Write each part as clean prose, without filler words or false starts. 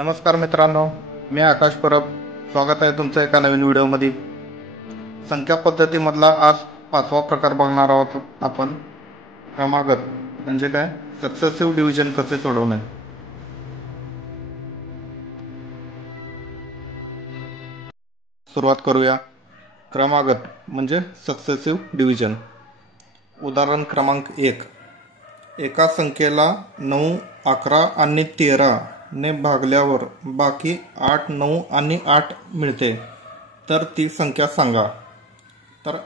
नमस्कार मित्रांनो, मी आकाश परब. स्वागत आहे तुमचं एका नवीन व्हिडिओमध्ये. संख्या पद्धतीमधला आज 5वा प्रकार बघणार आहोत आपण. क्रमागत म्हणजे काय, सक्सेसिव्ह डिव्हिजन कसे सोडवणे. सुरुवात करूया. क्रमागत म्हणजे सक्सेसिव्ह डिव्हिजन. उदाहरण क्रमांक 1. एका संख्येला 9, 11 आणि 13 ने भागल्यावर बाकी 8, 9 आणि 8 मिळते, तर ती संख्या सांगा. तर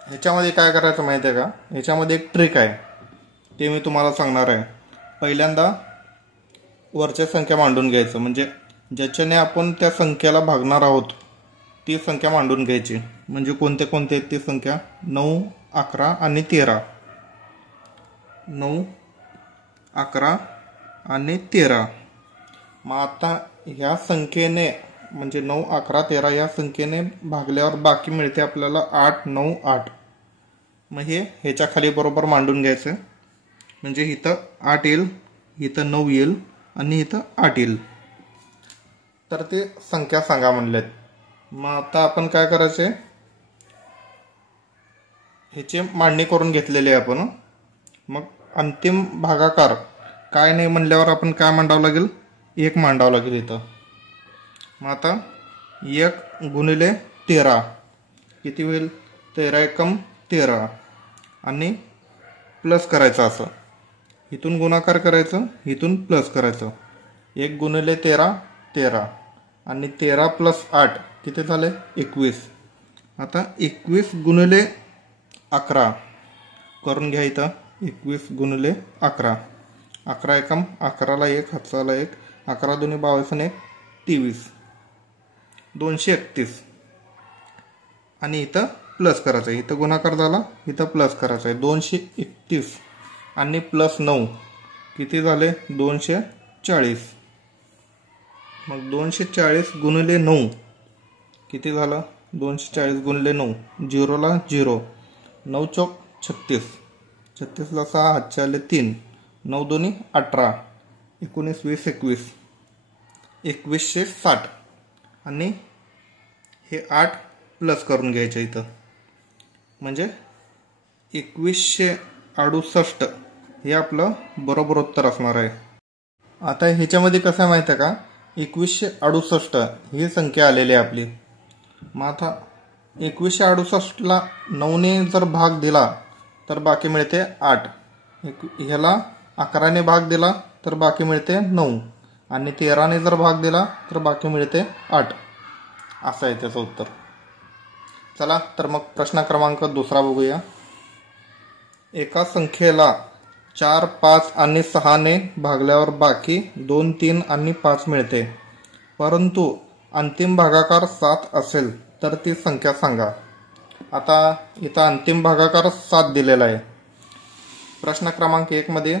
ह्याच्यामध्ये काय करायचं माहिती आहे का, ह्याच्यामध्ये एक ट्रिक आहे, ते मी तुम्हाला सांगणार आहे. पहिल्यांदा वरच्या संख्या मांडून घ्यायचं, म्हणजे ज्याच्याने आपण त्या संख्येला भागणार आहोत ती संख्या मांडून घ्यायची. म्हणजे कोणते कोणते ती संख्या, 9, 11 आणि 13. 9, 11 आणि 13. मग आता ह्या संख्येने म्हणजे 9, 11, 13 या संख्येने भागल्यावर बाकी मिळते आपल्याला 8, 9, 8. मग हे ह्याच्या खाली बरोबर मांडून घ्यायचं. म्हणजे इथं 8 येईल, इथं 9 येईल आणि इथं 8 येईल. तर ते संख्या सांगा म्हणलेत. मग आता आपण काय करायचे, ह्याची मांडणी करून घेतलेली आहे आपण. मग अंतिम भागाकार काय नाही म्हणल्यावर आपण काय मांडावं लागेल, 1 मांडावं लागेल इथं. मग आता 1 गुणिले 13 किती होईल, 13 एकम 13 आणि प्लस करायचं. असं इथून गुणाकार करायचं, इथून प्लस करायचं. 1 गुणिले 13 13 आणि 13 प्लस 8 किती झाले, 21. आता 21 गुणिले 11 करून घ्या इथं. 21 गुणिले 11, 11 एकम 11ला 1, हातचाला 1, 11 दुनी 22 आणि 1 23, 231. आणि इथं प्लस करायचं आहे, इथं गुणाकार झाला, इथं प्लस करायचं आहे. 231 आणि प्लस 9 किती झाले, 240. मग 240 गुणिले 9 किती झालं, 240 गुणिले 9, 0ला 0, 9 चौक 36, 36ला 6, हातचाले 3, 9 दोन्ही 18, 19 20 21, 2160. आणि हे 8 प्लस करून घ्यायचे इथं. म्हणजे 2168 हे आपलं बरोबर उत्तर असणार आहे. आता ह्याच्यामध्ये कसं आहे माहिती आहे का, 2168 ही संख्या आलेली आहे आपली. मग आता 2168ला 9ने जर भाग दिला तर बाकी मिळते 8. ह्याला 11ने भाग दिला तर बाकी मिळते 9 आणि 13ने जर भाग दिला तर बाकी मिळते 8. असं आहे त्याचं उत्तर. चला तर मग प्रश्न क्रमांक 2 बघूया. एका संख्येला 4, 5 आणि 6ने भागल्यावर बाकी 2, 3 आणि 5 मिळते, परंतु अंतिम भागाकार 7 असेल तर ती संख्या सांगा. आता इथं अंतिम भागाकार 7 दिलेला आहे. प्रश्न क्रमांक 1 मध्ये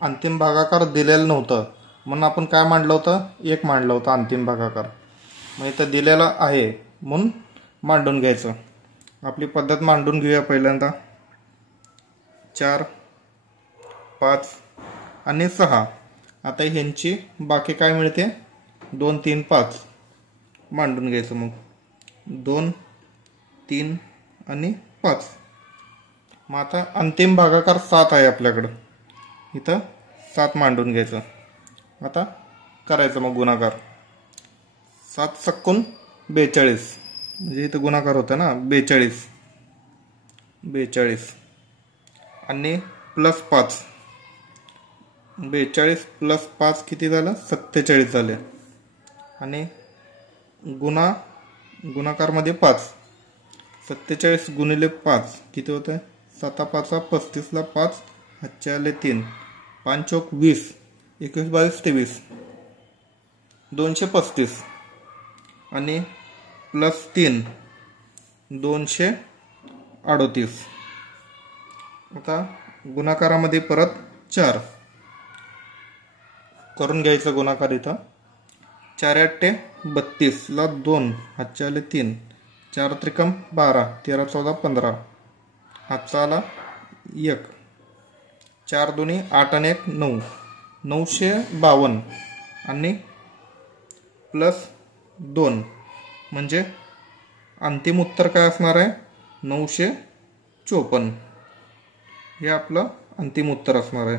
अंतिम भागाकार दिलेलं नव्हतं म्हणून आपण काय मांडलं होतं, 1 मांडलं होतं अंतिम भागाकार. मग इथं दिलेलं आहे म्हणून मांडून घ्यायचं. आपली पद्धत मांडून घेऊया. पहिल्यांदा 4, 5 आणि 6. आता ह्यांची बाकी काय मिळते, 2, 3, 5 मांडून घ्यायचं. मग 2, 3 आणि 5. मग आता अंतिम भागाकार 7 आहे आपल्याकडं, इथं 7 मांडून घ्यायचं. आता करायचं मग गुणाकार. 7 सक्कून 42, म्हणजे इथं गुणाकार होतं ना, 42 आणि प्लस 5, 42 प्लस 5 किती झालं, 47 झाले. आणि गुणाकारमध्ये 5, 47 गुणिले 5 किती होतं, 7 5 35ला 5, हातचे आले 3, 5 चौक 20, 21 22 23, 235 आणि प्लस 3, 238. आता गुणाकारामध्ये परत 4 करून घ्यायचं गुणाकार इथं. 4 8 32 ला 2, हातचे आले 3, 4 त्रिकम 12, 13 14 15, हातचा आला 1, 4 दोन्ही 8 आणि 1 9, 952 आणि प्लस 2 म्हणजे अंतिम उत्तर काय असणार आहे? 954. हे आपलं अंतिम उत्तर असणार आहे.